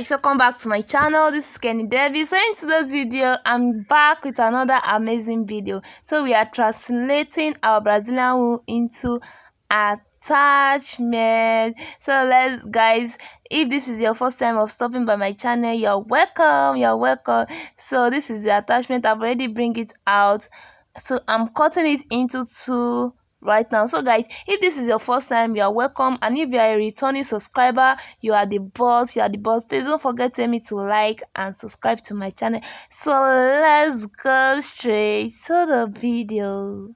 guys, welcome back to my channel. This is Kenny Devi. So in today's video, I'm back with another amazing video. So we are translating our Brazilian wool into attachment. So let's guys, if this is your first time of stopping by my channel, you're welcome. So this is the attachment. I've already bring it out, so I'm cutting it into two right now. So guys, if this is your first time, you are welcome, and if you are a returning subscriber, you are the boss. Please don't forget to me to like and subscribe to my channel. So let's go straight to the video.